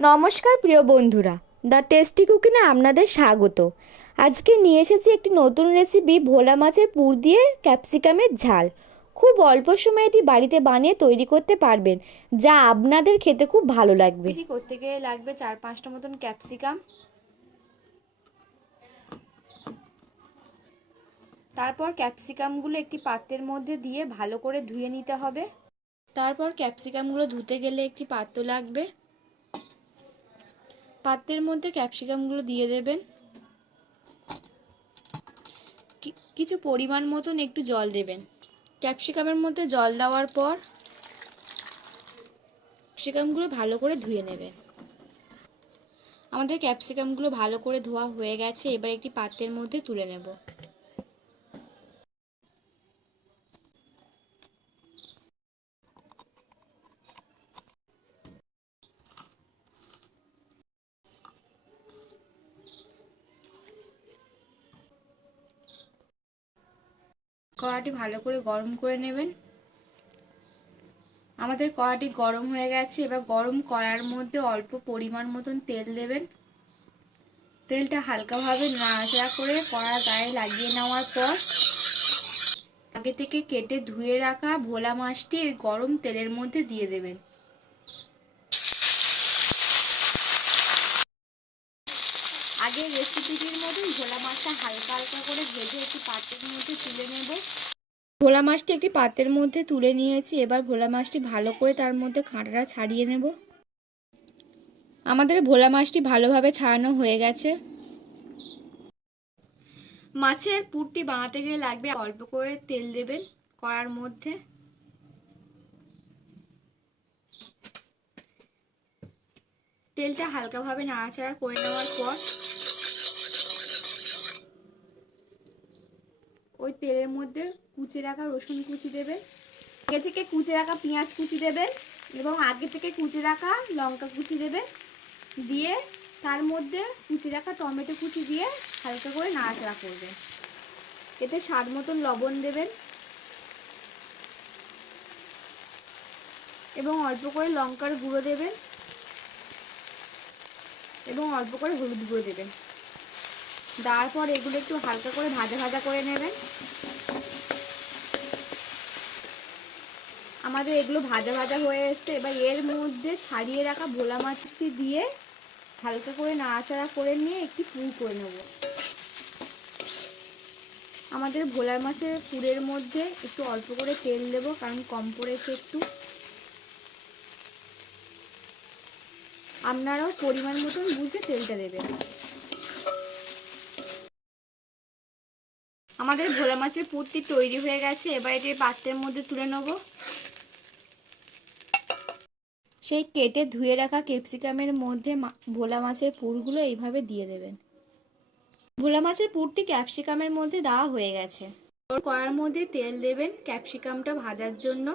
নমস্কার প্রিয় বন্ধুরা, দ্য টেস্টি কুকিংয়ে আপনাদের স্বাগত। আজকে নিয়ে এসেছি একটি নতুন রেসিপি, ভোলা মাছের পুর দিয়ে ক্যাপসিকামের ঝাল। খুব অল্প সময়ে এটি বাড়িতে বানিয়ে তৈরি করতে পারবেন, যা আপনাদের খেতে খুব ভালো লাগবে। এটি করতে গেলে লাগবে 4-5টা মতন ক্যাপসিকাম। তারপর ক্যাপসিকামগুলো একটি পাত্রের মধ্যে দিয়ে ভালো করে ধুয়ে নিতে হবে। তারপর ক্যাপসিকামগুলো ধুতে গেলে একটি পাত্র লাগবে। পাত্রের মধ্যে ক্যাপসিকামগুলো দিয়ে দেবেন। কিছু পরিমাণ মতন একটু জল দেবেন। ক্যাপসিকামের মধ্যে জল দেওয়ার পর ক্যাপসিকামগুলো ভালো করে ধুয়ে নেবেন। আমাদের ক্যাপসিকামগুলো ভালো করে ধোয়া হয়ে গেছে, এবার একটি পাত্রের মধ্যে তুলে নেব। কড়াটি ভালো করে গরম করে নেবেন। আমাদের কড়াটি গরম হয়ে গেছে, এবার গরম কড়ার মধ্যে অল্প পরিমাণ মতন তেল দেবেন। তেলটা হালকাভাবে নাড়াচাড়া করে কড়ার গায়ে লাগিয়ে নেওয়ার পর আগে থেকে কেটে ধুয়ে রাখা ভোলা মাছটি এই গরম তেলের মধ্যে দিয়ে দেবেন। আগের রেসিপিটির মতোই ভোলা মাছটা হালকা হালকা করে ভেজে একটি পাত্রের মধ্যে তুলে নেব। ভোলা মাছটি একটি পাত্রের মধ্যে তুলে নিয়েছি, এবার ভোলা মাছটি ভালো করে তার মধ্যে কাঁটাটা ছাড়িয়ে নেব। আমাদের ভোলা মাছটি ভালোভাবে ছাড়ানো হয়ে গেছে। মাছের পুরটি বানাতে গেলে লাগবে অল্প করে তেল দেবেন কড়ার মধ্যে। তেলটা হালকাভাবে নাড়াচাড়া করে নেওয়ার পর ওই তেলের মধ্যে কুচে রাখা রসুন কুচি দেবেন। আগে থেকে কুচে রাখা পেঁয়াজ কুচি দেবেন এবং আগে থেকে কুচে রাখা লঙ্কা কুচি দেবেন। দিয়ে তার মধ্যে কুচি রাখা টমেটো কুচি দিয়ে হালকা করে নাড়াচাড়া করবেন। এতে স্বাদ মতন লবণ দেবেন এবং অল্প করে লঙ্কার গুঁড়ো দেবেন এবং অল্প করে হলুদ গুঁড়ো দেবেন। দেওয়ার পর এগুলো একটু হালকা করে ভাজা ভাজা করে নেবেন। আমাদের এগুলো ভাজা ভাজা হয়ে এসছে, এবার এর মধ্যে ছাড়িয়ে রাখা ভোলা মাছটি দিয়ে হালকা করে নাড়াচাড়া করে নিয়ে একটি পুর করে নেব। আমাদের ভোলা মাছের পুরের মধ্যে একটু অল্প করে তেল দেবো, কারণ কম পড়েছে একটু। আপনারাও পরিমাণ মতন বুঝে তেলটা দেবেন। আমাদের ভোলা মাছের পুরটি তৈরি হয়ে গেছে, এবার এটি পাত্রের মধ্যে তুলে নেব। সেই কেটে ধুয়ে রাখা ক্যাপসিকামের মধ্যে ভোলা মাছের পুরগুলো এইভাবে দিয়ে দেবেন। ভোলা মাছের পুরটি ক্যাপসিকামের মধ্যে দেওয়া হয়ে গেছে। কড়ার মধ্যে তেল দেবেন ক্যাপসিকামটা ভাজার জন্য।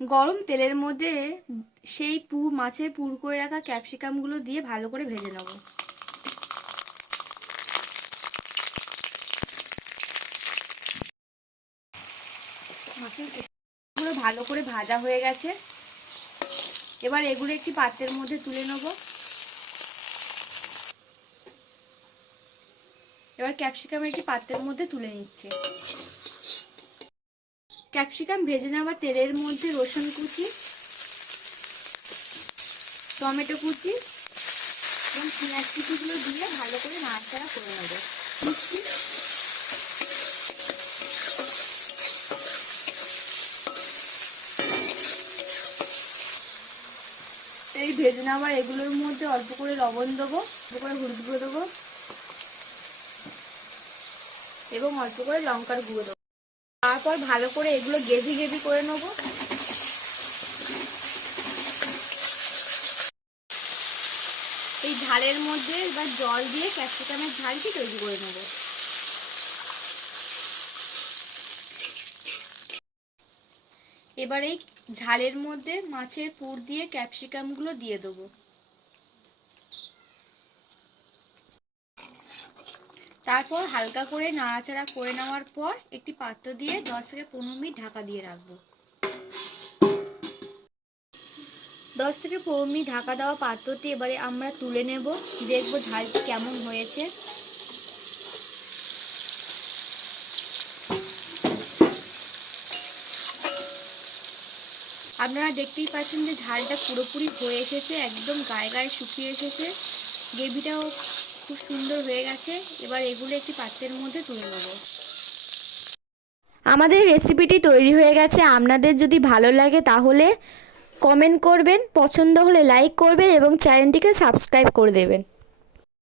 গরম তেলের মধ্যে সেই মাছের পুর করে রাখা ক্যাপসিকামগুলো দিয়ে ভালো করে ভেজে নেব। মাছের ভালো করে ভাজা হয়ে গেছে, এবার এগুলো একটি পাত্রের মধ্যে তুলে নেব। এবার ক্যাপসিকাম একটি পাত্রের মধ্যে তুলে নিচ্ছে। ক্যাপসিকাম ভেজে নেওয়া তেলের মধ্যে রসুন কুচি, টমেটো কুচি এবং পেঁয়াজ কুচিগুলো দিয়ে ভালো করে নাড়াচাড়া করে নেব। এই ভেজে নেওয়া এগুলোর মধ্যে অল্প করে লবণ দেবো, অল্প করে হলুদ গুঁড়ো দেবো এবং অল্প করে লঙ্কার গুঁড়ো দেবো। তারপর ভালো করে এগুলো গেভি গেভি করে নেব। এই ঝালের মধ্যে এবার জল দিয়ে ক্যাপসিকামের ঝালটি তৈরি করে নেব। এবার এই ঝালের মধ্যে মাছের পুর দিয়ে ক্যাপসিকামগুলো দিয়ে দেবো। তারপর হালকা করে নাড়াচাড়া করে নেওয়ার পর একটি পাত্র দিয়ে 10 থেকে 15 মিনিট ঢাকা দিয়ে রাখবো। 10 থেকে 15 মিনিট ঢাকা দেওয়া পাত্রটি এবারে আমরা তুলে নেব, দেখব ঝালটি কেমন হয়েছে। আপনারা দেখতেই পাচ্ছেন যে ঝালটা পুরোপুরি হয়ে এসেছে, একদম গায়ে গায়ে শুকিয়ে এসেছে, গ্রেভিটাও খুব সুন্দর হয়ে গেছে। এবার এগুলো একটি পাত্রের মধ্যে তুলে নেব। আমাদের রেসিপিটি তৈরি হয়ে গেছে। আপনাদের যদি ভালো লাগে তাহলে কমেন্ট করবেন, পছন্দ হলে লাইক করবেন এবং চ্যানেলটিকে সাবস্ক্রাইব করে দেবেন।